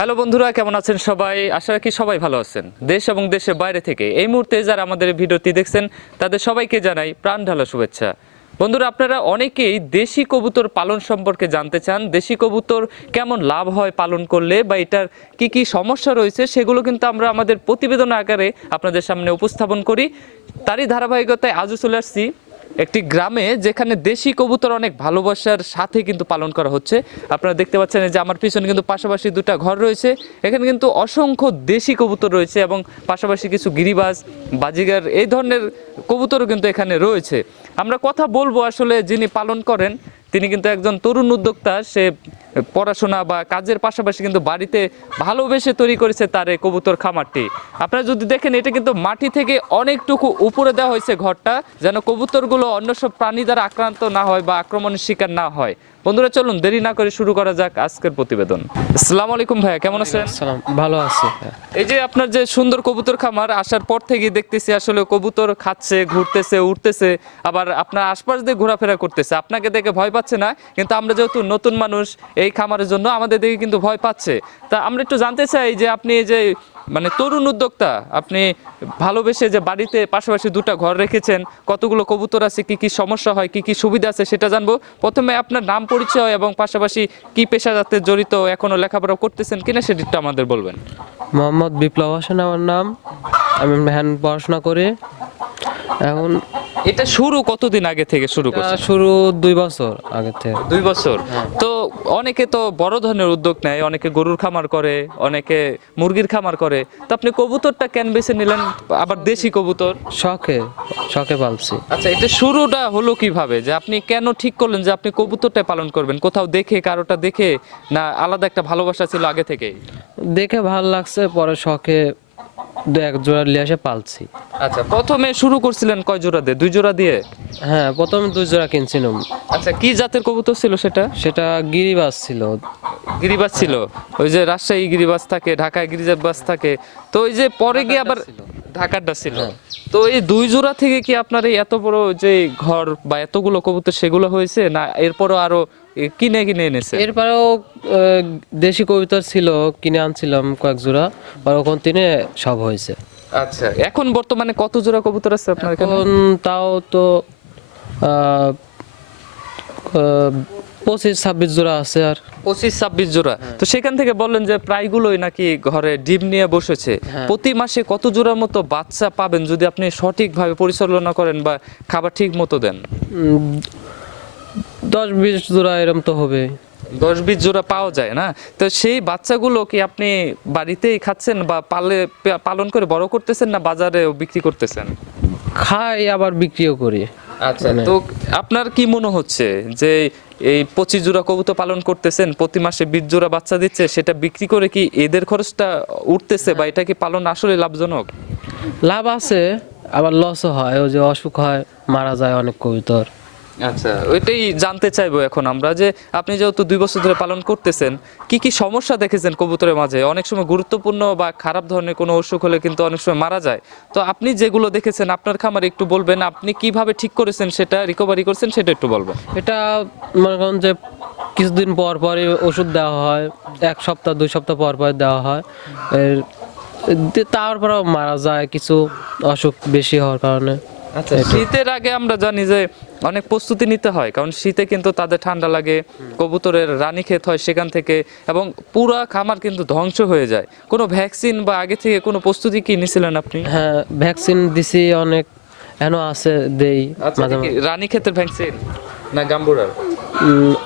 Hello বন্ধুরা, কেমন আছেন সবাই? আশা রাখি সবাই ভালো আছেন। দেশ এবং দেশের বাইরে থেকে এই মুহূর্তে যারা আমাদের ভিডিওটি দেখছেন, তাদের সবাইকে জানাই প্রাণ ঢালা শুভেচ্ছা। বন্ধুরা, আপনারা অনেকেই দেশি কবুতর পালন সম্পর্কে জানতে চান, দেশি কবুতর কেমন লাভ হয় পালন করলে বা এটার কি কি সমস্যা রয়েছে সেগুলো কিন্তু আমরা আমাদের প্রতিবেদন আকারে আপনাদের সামনে উপস্থাপন করি। তারই ধারাবাহিকতায় আজও চলে আসছি। একটি গ্রামে যেখানে দেশি কবুতর অনেক ভালোবাসার সাথে কিন্তু পালন করা হচ্ছে। আপনারা দেখতে পাচ্ছেন যে আমার পিছনে কিন্তু পাশাপাশি দুটো ঘর রয়েছে। এখানে কিন্তু অসংখ্য দেশি কবুতর রয়েছে এবং পাশাপাশি কিছু গিরিবাজ, বাজিগার এই ধরনের কবুতরও কিন্তু এখানে রয়েছে। আমরা কথা বলব আসলে যিনি পালন করেন, তিনি কিন্তু একজন তরুণ উদ্যোক্তা। সে পড়াশোনা বা কাজের পাশাপাশি কিন্তু বাড়িতে ভালোবেসে তৈরি করেছে তার এই কবুতর খামারটি। আপনারা যদি দেখেন, এটা কিন্তু মাটি থেকে অনেকটুকু উপরে দেওয়া হয়েছে ঘরটা, যেন কবুতরগুলো অন্য সব প্রাণী দ্বারা আক্রান্ত না হয় বা আক্রমণের শিকার না হয়। বন্ধুরা চলুন দেরি না করে শুরু করা যাক আজকের প্রতিবেদন। আসসালামু আলাইকুম ভাইয়া কেমন আছেন? সালাম ভালো আছি এই যে আপনার যে সুন্দর কবুতর খামার আসার পর থেকে দেখতেছি আসলে কবুতর খাচ্ছে ঘুরতেছে উঠতেছে আবার আপনার আশপাশ দিয়ে ঘোরাফেরা করতেছে। আপনাকে দেখে ভয় পাচ্ছে না কিন্তু আমরা যেহেতু নতুন মানুষ এই খামারের জন্য আমাদের দেখে কিন্তু ভয় পাচ্ছে। তা আমরা একটু জানতে চাই যে আপনি এই যে মানে তরুণ উদ্যোক্তা, আপনি ভালোবেসে যে বাড়িতে পাশাপাশি দুটো ঘর রেখেছেন, কতগুলো কবুতর আছে, কি কি সমস্যা হয়, কি কি সুবিধা আছে সেটা জানব। প্রথমে আপনার নাম পরিচয় এবং পাশাপাশি কি পেশাজাতে জড়িত, এখনও লেখাপড়া করতেছেন কিনা সেটা আমাদের বলবেন। মোহাম্মদ বিপ্লব হোসেন আমার নাম। আমি পড়াশোনা করে। এখন এটা শুরু কতদিন আগে থেকে শুরু এটা করছেন? শুরু দুই বছর আগে থেকে। দুই বছর। তো অনেকে তো বড় ধরনের উদ্যোগ নেয় অনেকে গরুর খামার করে অনেকে মুরগির খামার করে। তো আপনি কবুতরটা কেন বেছে নিলেন? আবার দেশি কবুতর? শখে শখে পালছি। আচ্ছা এটা শুরুটা হলো কীভাবে? যে আপনি কেন ঠিক করলেন যে আপনি কবুতরটা পালন করবেন? কোথাও দেখে কারোটা দেখে না আলাদা একটা ভালোবাসা ছিল আগে থেকে দেখে ভালো লাগছে পরে শখে এক জোড়া নিয়ে এসে পালছি। আচ্ছা প্রথমে শুরু করছিলেন কয় জোড়া দিয়ে? দুই জোড়া দিয়ে? হ্যাঁ প্রথমে দুই জোড়া কিনছিলাম। আচ্ছা কি জাতের কবুতর ছিল সেটা? সেটা গিরিবাস ছিল। গিরিবাস ছিল। ওই যে রাজশাহী গিরিবাস থাকে ঢাকায় গিরিজাবাস থাকে। তো ওই যে পরে গিয়ে আবার ঢাকারটা ছিল। তো এই দুই জোড়া থেকে কি আপনার এই এত বড় যে ঘর বা এতগুলো কবুতর সেগুলো হয়েছে না এরপরও আরও কিনে কিনে এনেছে? এরপরেও দেশি কবিতর ছিল কিনে আনছিলাম কয়েক জোড়া পরে ওখান তিনে সব হয়েছে। আচ্ছা এখন বর্তমানে কত জোড়া কবুতর আছে আপনার এখানে? তাও তো আহ, পঁচিশ ছাব্বিশ জোড়া আছে আর। পঁচিশ ছাব্বিশ জোড়া। তো সেখান থেকে বললেন যে প্রায়গুলোই নাকি ঘরে ডিম নিয়ে বসেছে। প্রতি মাসে কত জোড়ার মতো বাচ্চা পাবেন যদি আপনি সঠিকভাবে পরিচালনা করেন বা খাবার ঠিক মতো দেন? দশ বিশ জোড়া এরম তো হবে। দশ বিশ জোড়া পাওয়া যায় না? তো সেই বাচ্চাগুলো কি আপনি বাড়িতেই খাচ্ছেন বা পালে পালন করে বড় করতেছেন না বাজারে বিক্রি করতেছেন? খাই আবার বিক্রিও করি। আচ্ছা তো আপনার কি মনে হচ্ছে যে এই পঁচিশ জোড়া কবুতর পালন করতেছেন প্রতি মাসে বিশ জোড়া বাচ্চা দিচ্ছে সেটা বিক্রি করে কি এদের খরচটা উঠতেছে বা এটা কি পালন আসলে লাভজনক? লাভ আছে আবার লসও হয় ওই যে অসুখ হয় মারা যায় অনেক কবিতর। আচ্ছা ওইটাই জানতে চাইব এখন আমরা যে আপনি যেহেতু দুই বছর ধরে পালন করতেছেন, কি কি সমস্যা দেখেছেন কবুতরের মাঝে? অনেক সময় গুরুত্বপূর্ণ বা খারাপ ধরনের কোনো অসুখ হলে কিন্তু অনেক সময় মারা যায়। তো আপনি যেগুলো দেখেছেন, আপনার খামারে একটু বলবেন, আপনি কীভাবে ঠিক করেছেন সেটা রিকভারি করছেন সেটা একটু বলবেন। এটা মনে করেন যে কিছুদিন পর পরই ওষুধ দেওয়া হয়, এক সপ্তাহ, দুই সপ্তাহ পর পর দেওয়া হয়। তারপরেও মারা যায় কিছু অসুখ বেশি হওয়ার কারণে। আচ্ছা শীতের আগে আমরা জানি যে অনেক প্রস্তুতি নিতে হয় কারণ শীতে কিন্তু তাদের ঠান্ডা লাগে কবুতরের রানী ক্ষেত হয় সেখান থেকে এবং পুরা খামার কিন্তু ধ্বংস হয়ে যায়। কোনো ভ্যাকসিন বা আগে থেকে কোনো প্রস্তুতি কি নিছিলেন আপনি? হ্যাঁ ভ্যাকসিন দিছি অনেক এখনও আছে দেই আচ্ছা রানী ক্ষেতের ভ্যাকসিন না গাম্বুরার?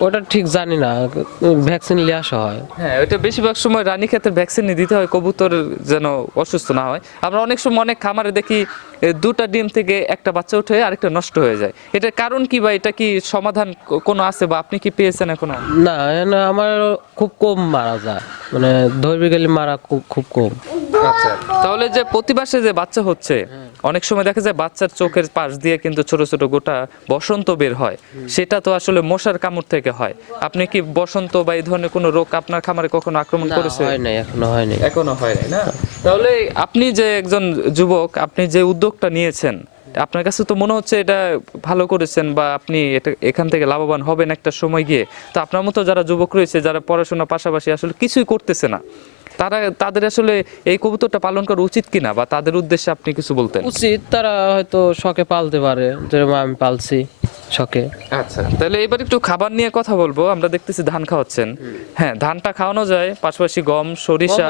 ওটা ঠিক জানি না। ভ্যাকসিন নিয়ে আসা হয়। হ্যাঁ ওটা বেশিরভাগ সময় রানী ক্ষেতের ভ্যাকসিন দিতে হয় কবুতর যেন অসুস্থ না হয়। আমরা অনেক সময় অনেক খামারে দেখি দুটা ডিম থেকে একটা বাচ্চা উঠে আরেকটা নষ্ট হয়ে যায়। এটার কারণ কি বা এটা কি সমাধান কোনো আছে বা আপনি কি পেয়েছেন এখনও? না আমার খুব কম মারা যায়। মানে ধরবি গেলে মারা খুব খুব কম। তাহলে যে প্রতি মাসে যে বাচ্চা হচ্ছে অনেক সময় দেখা যায় বাচ্চার চোখের পাশ দিয়ে কিন্তু ছোট ছোট গোটা বসন্ত বের হয়। সেটা তো আসলে মশার কামড় থেকে হয়। আপনি কি বসন্ত বা এই ধরনের কোনো রোগ আপনার খামারে কখনো আক্রমণ করেছে? হয় নাই এখনও হয়নি এখনও হয় নাই না? তাহলে আপনি যে একজন যুবক আপনি যে উদ্যোগটা নিয়েছেন আপনার কাছে তো মনে হচ্ছে এটা ভালো করেছেন বা আপনি এটা এখান থেকে লাভবান হবেন একটা সময় গিয়ে। তো আপনার মতো যারা যুবক রয়েছে যারা পড়াশোনার পাশাপাশি আসলে কিছুই করতেছে না। তারা তাদের আসলে এই কবুতরটা পালন করা উচিত কিনা বা তাদের উদ্দেশ্যে আপনি কিছু বলতেন? উচিত তারা হয়তো শখে পালতে পারে যেরকম আমি পালছি শখে। আচ্ছা তাহলে এবার একটু খাবার নিয়ে কথা বলব আমরা দেখতেছি ধান খাওয়াচ্ছেন। হ্যাঁ ধানটা খাওয়ানো যায় পাশাপাশি গম সরিষা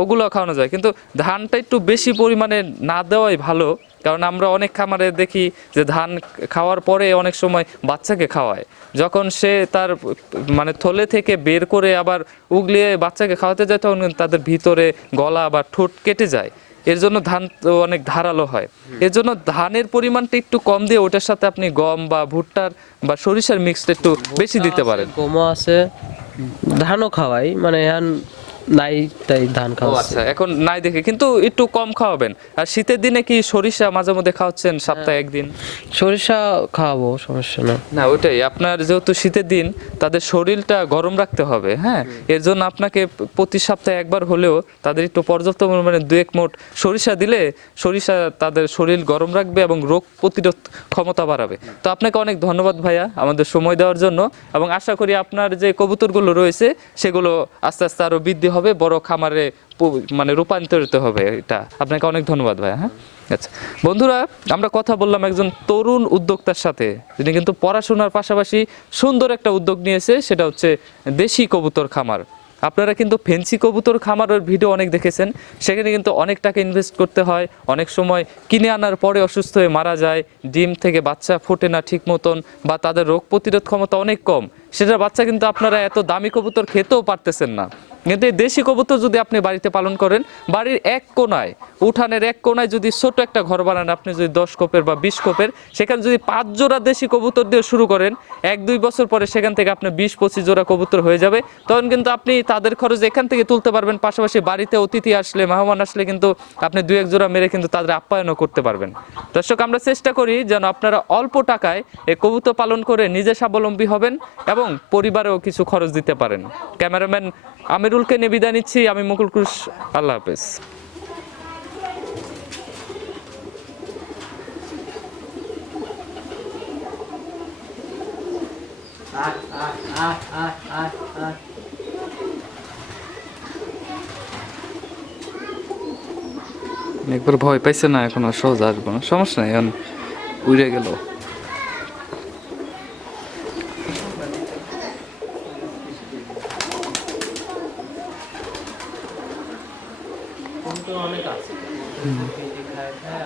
ওগুলো খাওয়ানো যায় কিন্তু ধানটা একটু বেশি পরিমাণে না দেওয়াই ভালো। কারণ আমরা অনেক খামারে দেখি যে ধান খাওয়ার পরে অনেক সময় বাচ্চাকে খাওয়ায়। যখন সে তার মানে থলে থেকে বের করে আবার উগলিয়ে বাচ্চাকে খাওয়াতে যায় তখন তাদের ভিতরে গলা বা ঠোঁট কেটে যায়। এর জন্য ধান অনেক ধারালো হয়। এর জন্য ধানের পরিমাণটা একটু কম দিয়ে ওটার সাথে আপনি গম বা ভুট্টার বা সরিষার মিক্সটা একটু বেশি দিতে পারেন। গমও আছে ধানও খাওয়াই। মানে এখন নাই তাই ধান খাওয়া আচ্ছা এখন নাই দেখে কিন্তু একটু কম খাওয়াবেন। আর শীতের দিনে কি সরিষা মাঝে মধ্যে খাওয়াচ্ছেন? সপ্তাহে একদিন? সরিষা খাওয়াবো সমস্যা না। না ওটাই আপনার যেহেতু শীতের দিন তাদের শরীরটা গরম রাখতে হবে হ্যাঁ? এর জন্য আপনাকে প্রতি সপ্তাহে একবার হলেও তাদের একটু পর্যাপ্ত পরিমাণে দু এক মোট সরিষা দিলে সরিষা তাদের শরীর গরম রাখবে এবং রোগ প্রতিরোধ ক্ষমতা বাড়াবে। তো আপনাকে অনেক ধন্যবাদ ভাইয়া আমাদের সময় দেওয়ার জন্য এবং আশা করি আপনার যে কবুতরগুলো রয়েছে সেগুলো আস্তে আস্তে আরও বৃদ্ধি হবে, বড় খামারে মানে রূপান্তরিত হবে এটা। আপনাকে অনেক ধন্যবাদ ভাইয়া হ্যাঁ? আচ্ছা। বন্ধুরা, আমরা কথা বললাম একজন তরুণ উদ্যোক্তার সাথে। যিনি কিন্তু পড়াশোনার পাশাপাশি সুন্দর একটা উদ্যোগ নিয়েছে, সেটা হচ্ছে দেশি কবুতর খামার। আপনারা কিন্তু ফেন্সি কবুতর খামারের ভিডিও অনেক দেখেছেন। সেখানে কিন্তু অনেক টাকা ইনভেস্ট করতে হয়, অনেক সময় কিনে আনার পরে অসুস্থ হয়ে মারা যায়, ডিম থেকে বাচ্চা ফোটে না ঠিক মতন, বা তাদের রোগ প্রতিরোধ ক্ষমতা অনেক কম। সেটার বাচ্চা কিন্তু আপনারা এত দামি কবুতর খেতেও পারতেছেন না। কিন্তু এই দেশি কবুতর যদি আপনি বাড়িতে পালন করেন, বাড়ির এক কোনায়, উঠানের এক কোনায় যদি ছোট একটা ঘর বানান, আপনি যদি দশ কোপের বা বিশ কোপের, সেখানে যদি পাঁচ জোড়া দেশি কবুতর দিয়ে শুরু করেন, এক দুই বছর পরে সেখান থেকে আপনার বিশ পঁচিশ জোড়া কবুতর হয়ে যাবে। তখন কিন্তু আপনি তাদের খরচ এখান থেকে তুলতে পারবেন, পাশাপাশি বাড়িতে অতিথি আসলে, মেহমান আসলে কিন্তু আপনি দুই এক জোড়া মেরে কিন্তু তাদের আপ্যায়নও করতে পারবেন। দর্শক, আমরা চেষ্টা করি যেন আপনারা অল্প টাকায় এই কবুতর পালন করে নিজে স্বাবলম্বী হবেন এবং পরিবারেও কিছু খরচ দিতে পারেন। ক্যামেরাম্যান আমিরুলকে নিয়ে বিদায় নিচ্ছি আমি মুকুল কুশ। আল্লাহ হাফেজ। একবার ভয় পাইছে না, এখন আর সহজ আসব না। সমস্যা নাই, এখন উড়ে গেল। খায় খায়